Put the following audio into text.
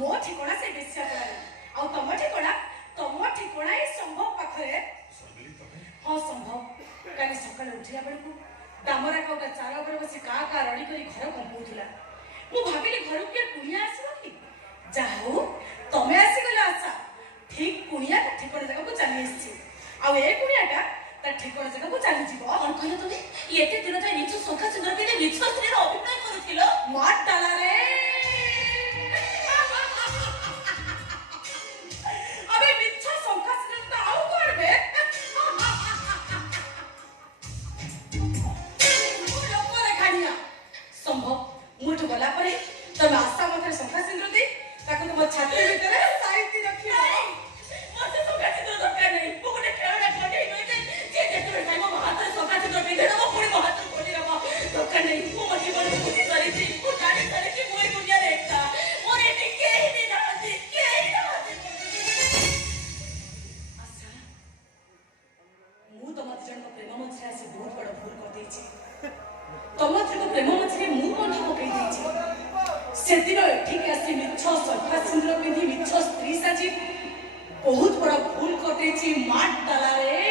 मो ठिकाना से बेसिया पड़ा आ तुम ठिकाना ही संभव पाखरे हाँ संभव काली सकाଳେ उठिया बेलू दामरा का चार उपर बस का रड़ी कर घर कंपाउला मु भाविली घर किए कुणिया आसो कि जाऊ तमें आसीगला आशा ठीक कुणिया ठिकाना जगह को चली आसी आ कुणियाटा ता ठिकाना जगह को चली जीव कौन कहले तुम ये दिन जाए निज शोका सुंदर के निज स्त्री अभिनय करुथिलो मार डाला रे अबे मिच्छा शोका सुंदर तो आउ करबे लोक देखानिया संभव मुठ गला परे तमे आशा माथरे शोका सुंदर दे ताको तुम छाती भीतर साइती रखियो मते शोका सुंदर दरकार नहीं मो गोटे खेळना खटे नई जे जेतबे टाइम मो हाथ शोका सुंदर पिंधे दबो पुणी मो हाथ खोली रबो दरकार नहीं मो मते बड़ खुशी करी थी मो जाने करे कि मोर दुनिया रे एकता मोर एटे के ही नहीं रहती के ही रहती आशा मु तम जन को प्रेम मछरे आसी बहुत बड़ भूल कर देछि तम को प्रेम मछरे मु कंठ पकई देछि से दिन ठीक आसी मिछ सफा सुंदर पिंधि मिछ स्त्री साजी बहुत बड़ा भूल कर देछि माट डाला रे